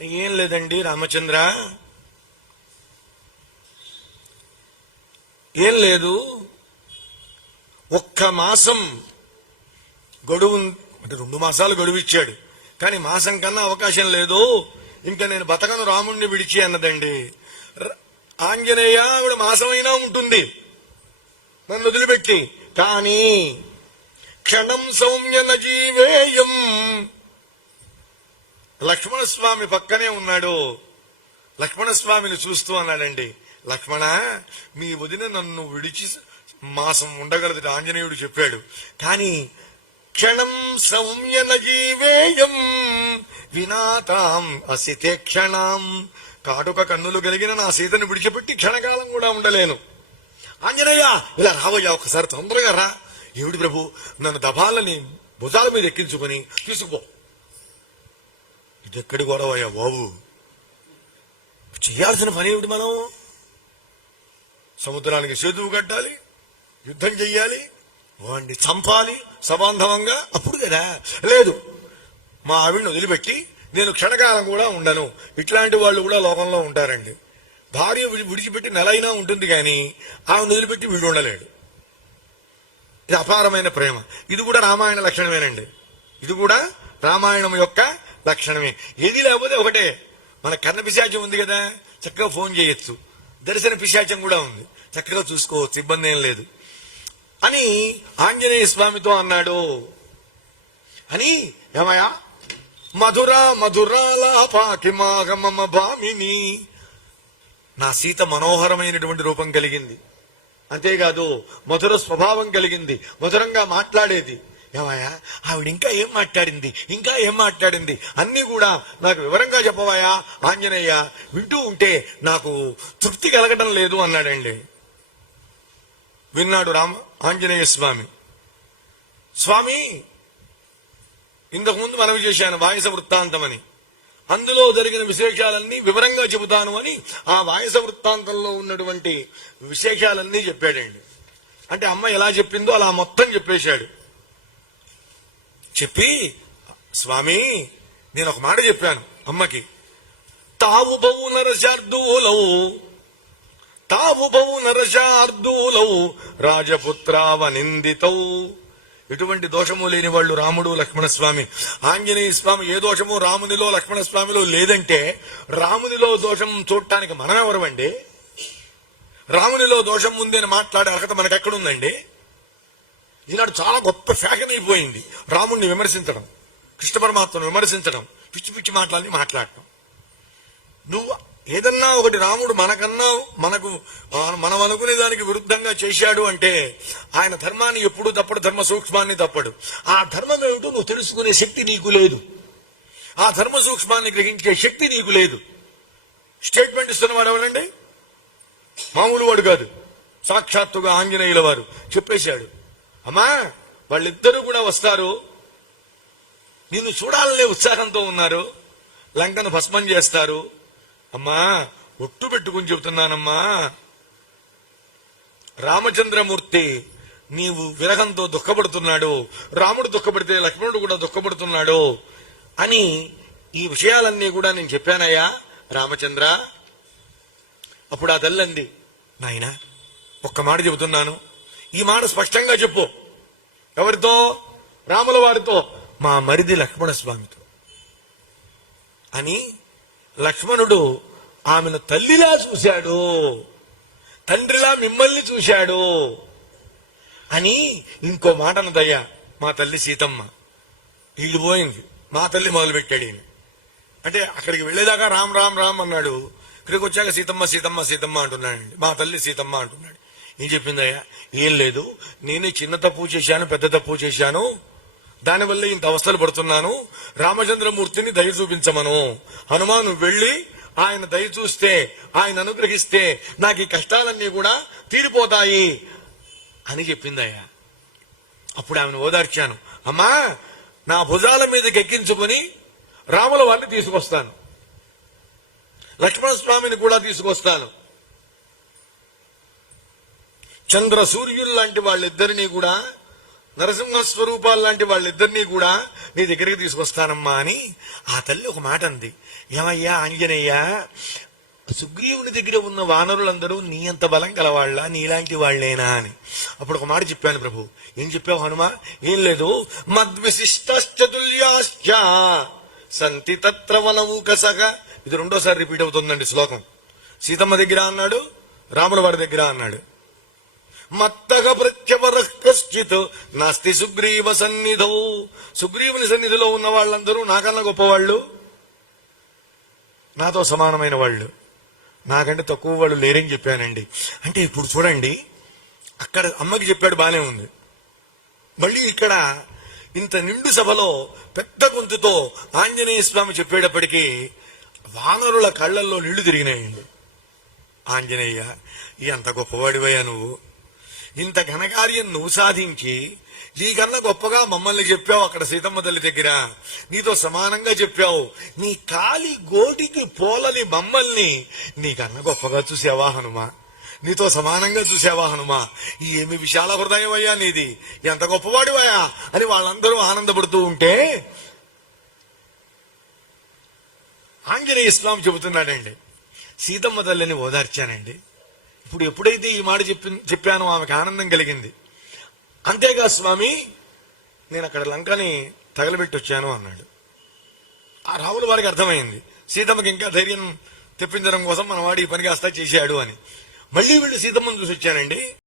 ఏం లేదండి రామచంద్ర, ఏం లేదు, ఒక్క మాసం గడువు, అంటే 2 మాసాలు గడువు ఇచ్చాడు, కానీ మాసం కన్నా అవకాశం లేదు, ఇంకా నేను బతకను రాముణ్ణి విడిచి అన్నదండి. ఆంజనేయ ఆవిడ మాసమైనా ఉంటుంది నన్ను వదిలిపెట్టి, కానీ క్షణం సౌమ్యన జీవేయం. లక్ష్మణస్వామి పక్కనే ఉన్నాడు. లక్ష్మణస్వామిని చూస్తూ అన్నాడండి, లక్ష్మణ మీ వదిన నన్ను విడిచి మాసం ఉండగలదు ఆంజనేయుడు చెప్పాడు, కానీ క్షణం సౌమ్యన జీవేయం వినాతాం అసితే క్షణం. కాటుక కన్నులు కలిగిన నా సీతను విడిచిపెట్టి క్షణకాలం కూడా ఉండలేను. ఆంజనేయ ఇలా రావయ్యా, ఒకసారి తొందరగా రా. ఏమిటి ప్రభు, నన్ను దబాలని భుజాల మీద ఎక్కించుకొని తీసుకుపో. ఇదెక్కడి గొడవయ్యా బాబు, చేయాల్సిన పని ఏమిటి? మనం సముద్రానికి సేతువు కట్టాలి, యుద్ధం చెయ్యాలి, వాడిని చంపాలి సబాంధవంగా, అప్పుడు కదా. లేదు, మా ఆవిడ్ని వదిలిపెట్టి నేను క్షణకాలం కూడా ఉండను. ఇట్లాంటి వాళ్ళు కూడా లోకంలో ఉంటారండి. భార్య విడిచిపెట్టి నెలైనా ఉంటుంది, కానీ ఆమెను వదిలిపెట్టి వీడు ఉండలేడు. ఇది అపారమైన ప్రేమ. ఇది కూడా రామాయణ లక్షణమేనండి. ఇది కూడా రామాయణం యొక్క లక్షణమే. ఏది లేకపోతే ఒకటే, మన కర్ణ పిశాచం ఉంది కదా, చక్కగా ఫోన్ చేయొచ్చు. దర్శన పిశాచం కూడా ఉంది, చక్కగా చూసుకోవచ్చు, ఇబ్బంది ఏం లేదు అని ఆంజనేయ స్వామితో అన్నాడు. అని ఏమయ్యా, మధురా మధురాలాపాకిమాగమమ భామిని. నా సీత మనోహరమైనటువంటి రూపం కలిగింది, అంతేకాదు మధుర స్వభావం కలిగింది, మధురంగా మాట్లాడేది. ఏమయ్యా ఆవిడ ఇంకా ఏం మాట్లాడింది అన్ని కూడా నాకు వివరంగా చెప్పవాయా ఆంజనేయ, వింటూ ఉంటే నాకు తృప్తి కలగడం లేదు అన్నాడండి. విన్నాడు ఆంజనేయ స్వామి. స్వామి, ఇంతకుముందు మనవి చేశాను వాయస వృత్తాంతమని, అందులో జరిగిన విశేషాలన్నీ వివరంగా చెబుతాను అని ఆ వాయస వృత్తాంతంలో ఉన్నటువంటి విశేషాలన్నీ చెప్పాడండి. అంటే అమ్మ ఎలా చెప్పిందో అలా మొత్తం చెప్పేశాడు. చెప్పి, స్వామి నేను ఒక మాట చెప్పాను అమ్మకి, తావు బహు నరశార్దూలౌ రాజపుత్రావనిందితౌ. ఎటువంటి దోషము లేని వాళ్ళు రాముడు లక్ష్మణస్వామి. ఆంజనేయ స్వామి ఏ దోషము రామునిలో లక్ష్మణస్వామిలో లేదంటే, రామునిలో దోషం చూడటానికి మనమెవరమండి? రామునిలో దోషం ఉందని మాట్లాడే అర్హత మనకెక్కడుందండి? ఈనాడు చాలా గొప్ప ఫ్యాషన్ అయిపోయింది రాముడిని విమర్శించడం, కృష్ణ పరమాత్మను విమర్శించడం, పిచ్చి పిచ్చి మాటలన్నీ మాట్లాడటం. నువ్వు ఏదన్నా ఒకటి రాముడు మనం అనుకునే దానికి విరుద్ధంగా చేశాడు అంటే ఆయన ధర్మాన్ని ఎప్పుడూ తప్పడు, ధర్మ సూక్ష్మాన్ని తప్పడు. ఆ ధర్మం ఏమిటో నువ్వు తెలుసుకునే శక్తి నీకు లేదు, ఆ ధర్మ సూక్ష్మాన్ని గ్రహించే శక్తి నీకు లేదు. స్టేట్మెంట్ ఇస్తున్నవాడు ఎవరండి? మామూలు వాడు కాదు, సాక్షాత్తుగా ఆంజనేయుల వారు చెప్పేశాడు. అమ్మా వాళ్ళిద్దరూ కూడా వస్తారు, నిన్ను చూడాలనే ఉత్సాహంతో ఉన్నారు, లంకను భస్మం చేస్తారు. అమ్మా ఒట్టు పెట్టుకుని చెబుతున్నానమ్మా, రామచంద్రమూర్తి నీవు విరహంతో దుఃఖపడుతున్నాడు, రాముడు దుఃఖపడితే లక్ష్మణుడు కూడా దుఃఖపడుతున్నాడు అని ఈ విషయాలన్నీ కూడా నేను చెప్పానయ్యా రామచంద్ర. అప్పుడు ఆ తల్లి అంది, నాయనా ఒక్క మాట చెబుతున్నాను, ఈ మాట స్పష్టంగా చెప్పు. ఎవరితో? రాముల వారితో, మా మరిది లక్ష్మణస్వామితో అని. లక్ష్మణుడు ఆమెను తల్లిలా చూశాడు, తండ్రిలా మిమ్మల్ని చూశాడు అని ఇంకో మాట అన్నదయ్యా మా తల్లి సీతమ్మ. వీళ్ళు పోయింది, మా తల్లి మొదలుపెట్టాడు ఈయన. అంటే అక్కడికి వెళ్లేదాకా రామ్ రామ్ రామ్ అన్నాడు, ఇక్కడికి వచ్చాక సీతమ్మ సీతమ్మ సీతమ్మ అంటున్నాడండి, మా తల్లి సీతమ్మ అంటున్నాడు. ఏం చెప్పిందయ్యా? ఏం లేదు, నేనే చిన్న తప్పు చేశాను, పెద్ద తప్పు చేశాను, దానివల్ల ఇంత అవస్థలు పడుతున్నాను, రామచంద్రమూర్తిని దయ చూపించమను. హనుమాను వెళ్లి ఆయన దయ చూస్తే, ఆయన అనుగ్రహిస్తే నాకు ఈ కష్టాలన్నీ కూడా తీరిపోతాయి అని చెప్పిందయ్యా. అప్పుడు ఆమెను ఓదార్చాను. అమ్మా నా భుజాల మీదకి ఎక్కించుకుని రాముల వారిని తీసుకొస్తాను, లక్ష్మణస్వామిని కూడా తీసుకొస్తాను, చంద్ర సూర్యులు లాంటి వాళ్ళిద్దరినీ కూడా నరసింహ స్వరూపాలు లాంటి వాళ్ళిద్దరినీ కూడా నీ దగ్గరికి తీసుకొస్తానమ్మా అని ఆ తల్లి ఒక మాట అంది. ఏమయ్యా ఆంజనేయ, సుగ్రీవుని దగ్గర ఉన్న వానరులందరూ నీ అంత బలం గలవాళ్ళ, నీలాంటి వాళ్లేనా అని. అప్పుడు ఒక మాట చెప్పాను ప్రభు. ఏం చెప్పావు హనుమ? ఏం లేదు. మద్విశిష్టాశ్చతుల్యాశ్చ సంతి తత్ర వనౌకసః. ఇది రెండోసారి రిపీట్ అవుతుందండి శ్లోకం. సీతమ్మ దగ్గర అన్నాడు, రాముల వారి దగ్గర అన్నాడు. మత్తగ ప్రత్యవరః కశ్చిత్ నాస్తి సుగ్రీవ సన్నిధౌ. సుగ్రీవుని సన్నిధిలో ఉన్న వాళ్ళందరూ నాకన్నా గొప్పవాళ్ళు, నాతో సమానమైన వాళ్ళు, నాకంటే తక్కువ వాళ్ళు లేరని చెప్పానండి. అంటే ఇప్పుడు చూడండి, అక్కడ అమ్మకి చెప్పాడు బానే ఉంది, మళ్ళీ ఇక్కడ ఇంత నిండు సభలో పెద్ద గొంతుతో ఆంజనేయ స్వామి చెప్పేటప్పటికీ వానరుల కళ్ళల్లో నీళ్లు తిరిగినాయండి. ఆంజనేయ, ఎంత గొప్పవాడివయ్యా నువ్వు, ఇంత ఘనకార్యం నువ్వు సాధించి నీకన్నా గొప్పగా మమ్మల్ని చెప్పావు అక్కడ సీతమ్మ తల్లి దగ్గర, నీతో సమానంగా చెప్పావు. నీ కాలి గోటికి పోలని మమ్మల్ని నీకన్నా గొప్పగా చూసావా హనుమా, నీతో సమానంగా చూసావా హనుమా, ఏమి విశాల హృదయం అయ్యా నీది, ఎంత గొప్పవాడివయ్యా అని వాళ్ళందరూ ఆనందపడుతూ ఉంటే ఆంజనేయ స్వామి చెబుతున్నాడండి, సీతమ్మ తల్లిని ఓదార్చానండి. ఇప్పుడు ఎప్పుడైతే ఈ మాట చెప్పానో ఆమెకు ఆనందం కలిగింది. అంతేగా స్వామి, నేను అక్కడ లంకని తగలబెట్టి వచ్చాను అన్నాడు. ఆ రాముల వారికి అర్థమైంది, సీతమ్మకి ఇంకా ధైర్యం తెప్పించడం కోసం మన వాడు ఈ పని కాస్తా చేశాడు అని. మళ్ళీ వీళ్ళు సీతమ్మను చూసి వచ్చానండి.